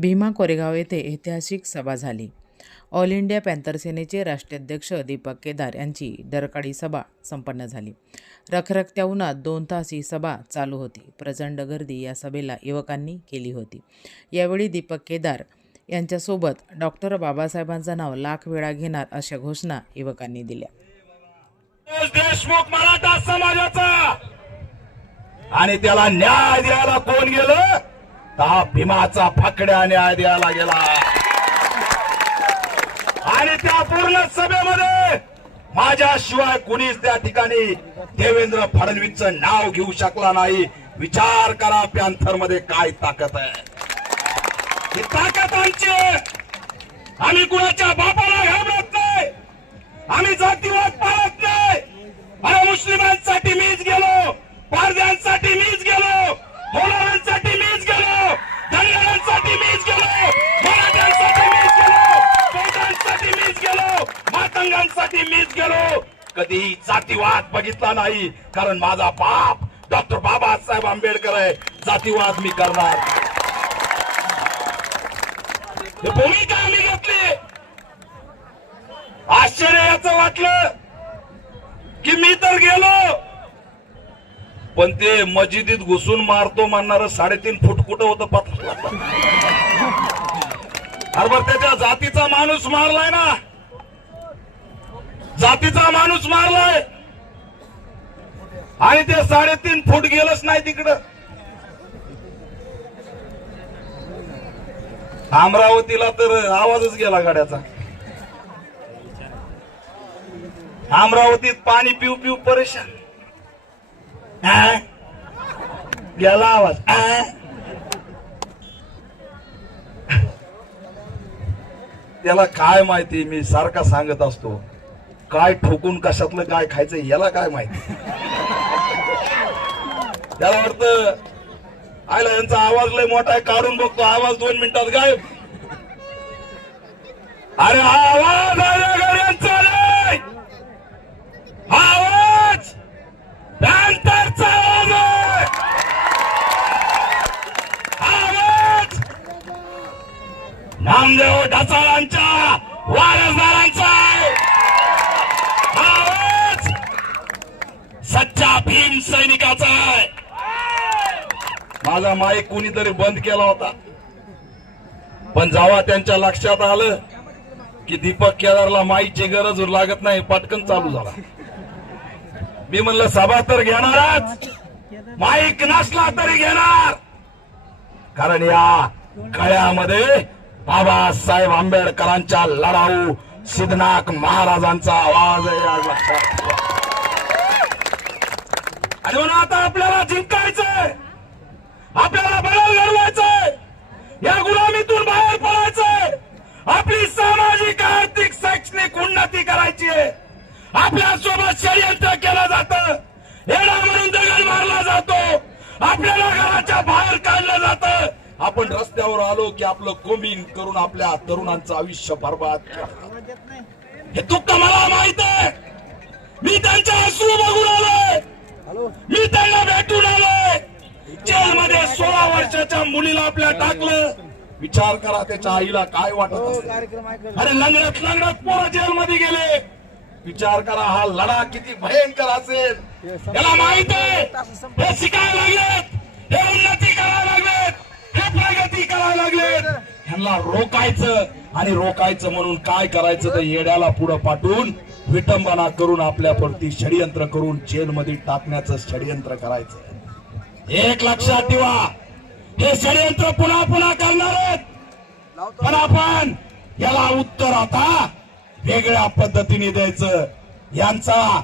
भीमा कोरेगाव येथे ऐतिहासिक सभा झाली. ऑल इंडिया पॅन्थर सेनेचे राष्ट्राध्यक्ष दीपक केदार यांची डरकाळी सभा संपन्न झाली. रखरखत्या उन्हात दोन तास ही सभा चालू होती. प्रचंड गर्दी या सभेला युवकांनी केली होती. यावेळी दीपक केदार यांच्यासोबत डॉक्टर बाबासाहेबांचं नाव लाख वेळा घेणार अशा घोषणा युवकांनी दिल्या. देशमुख मराठा समाजाचा! आणि त्याला न्याय द्यायला कोण गेलं? हा भीमाचा फाकड्या न्याय द्यायला गेला. आणि त्या पूर्ण सभेमध्ये माझ्याशिवाय कुणीच त्या ठिकाणी देवेंद्र फडणवीसचं नाव घेऊ शकला नाही. विचार करा पॅन्थरमध्ये काय ताकद आहे. ही ताकद आमची. आम्ही कुणाच्या बापाला घाबरत नाही. आम्ही जातीवाद पाळत नाही. अरे मुस्लिमांसाठी मीच गेलो. पारद्यांसाठी मी मातंगांसाठी मीच गेलो. कधीही जातीवाद बघितला नाही कारण माझा बाप डॉक्टर बाबासाहेब आंबेडकर आहे. जातीवाद मी करणार. भूमिका आम्ही घेतली. आश्चर्याचं वाटलं की मी तर गेलो. पण ते मस्जिदीत घुसून मारतो म्हणणार साडेतीन फूट कुठं होतं पत्र बरोबर त्याच्या जातीचा माणूस मारलाय ना. जातीचा माणूस मारलाय. आणि ते साडेतीन फूट गेलंच नाही तिकडं. अमरावतीला तर आवाजच गेला गाड्याचा. अमरावतीत पाणी पिऊ पिऊ परेशान. गेला आवाज. त्याला काय माहिती मी सारखा सांगत असतो. काय ठोकून कशातलं काय खायचं याला काय माहिती? त्याला वाटत आयला यांचा आवाज लय मोठा आहे काढून बघतो आवाज दोन मिनिटात गायब. अरे आवाज आवाज! पॅन्थरचा आवाज आहे! आवाज! नामदेव ढसाळांच्या वारसदारांचा आहे हा आवाज सच्चा भीम सैनिकाचा आहे. माझा माईक कुणीतरी बंद केला होता. पण जावा त्यांच्या लक्षात आलं की दीपक केदारला माईची गरज लागत नाही पटकन चालू झाला. मी म्हणलं सभा तर घेणारच माईक नसला तरी घेणार. कारण या कळ्यामध्ये बाबासाहेब आंबेडकरांच्या लढाऊ सिद्धनाथ महाराजांचा आवाज आहे आज लक्षात म्हणून आता आपल्याला जिंकायचंय. आपल्याला बदल घडवायचंय या गुलामीतून बाहेर पडायचंय. आपली सामाजिक आर्थिक शैक्षणिक उन्नती करायची आहे. आपल्यासोबत षडयंत्र केलं जात. येणा म्हणून दगड मारला जातो. आपल्याला घराच्या बाहेर काढलं जातं. आपण रस्त्यावर आलो की आपलं कोमिंग करून आपल्या तरुणांचं आयुष्य बर्बाद हे दुःख मला आपल्या टाकलं. विचार करा त्याच्या आईला काय वाटत अरे लंगडत लंगडत पोरं जेल मध्ये गेले. विचार करा हा लढा किती भयंकर असेल. त्याला माहीत आहे हे शिकायला लागलेत. हे उन्नती करायला लागलेत. हे प्रगती करायला लागलेत. ह्यांना रोकायचं आणि रोकायचं म्हणून काय करायचं तर येड्याला पुढे पाठवून विटंबना करून आपल्या परती षडयंत्र करून जेलमध्ये टाकण्याचं षडयंत्र करायचं. एक लक्षात ठेवा. हे षडयंत्र पुन्हा पुन्हा करणार आहेत. पण आपण याला उत्तर आता वेगळ्या पद्धतीने द्यायचं. यांचा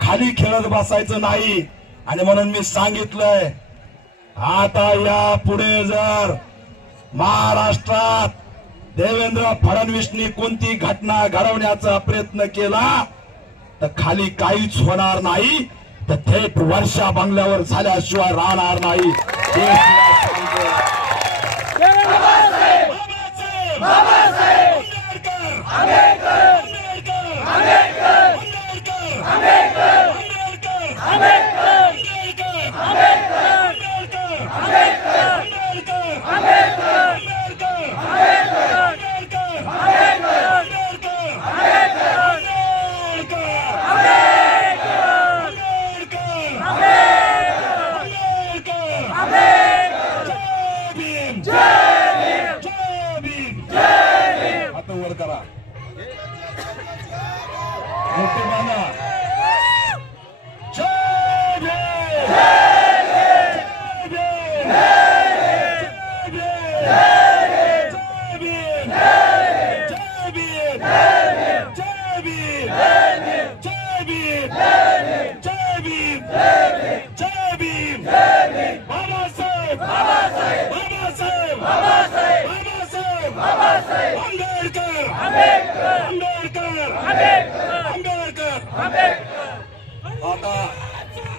खाली खेळत बसायचं नाही. आणि म्हणून मी सांगितलंय आता या पुढे जर महाराष्ट्रात देवेंद्र फडणवीसनी कोणती घटना घडवण्याचा प्रयत्न केला तर खाली काहीच होणार नाही. तर थेट वर्षा बंगल्यावर झाल्याशिवाय राहणार नाही. हे तुला सांगतो. डोके बांधा आंबेडकर आंबेडकर आंबेडकर! দাদা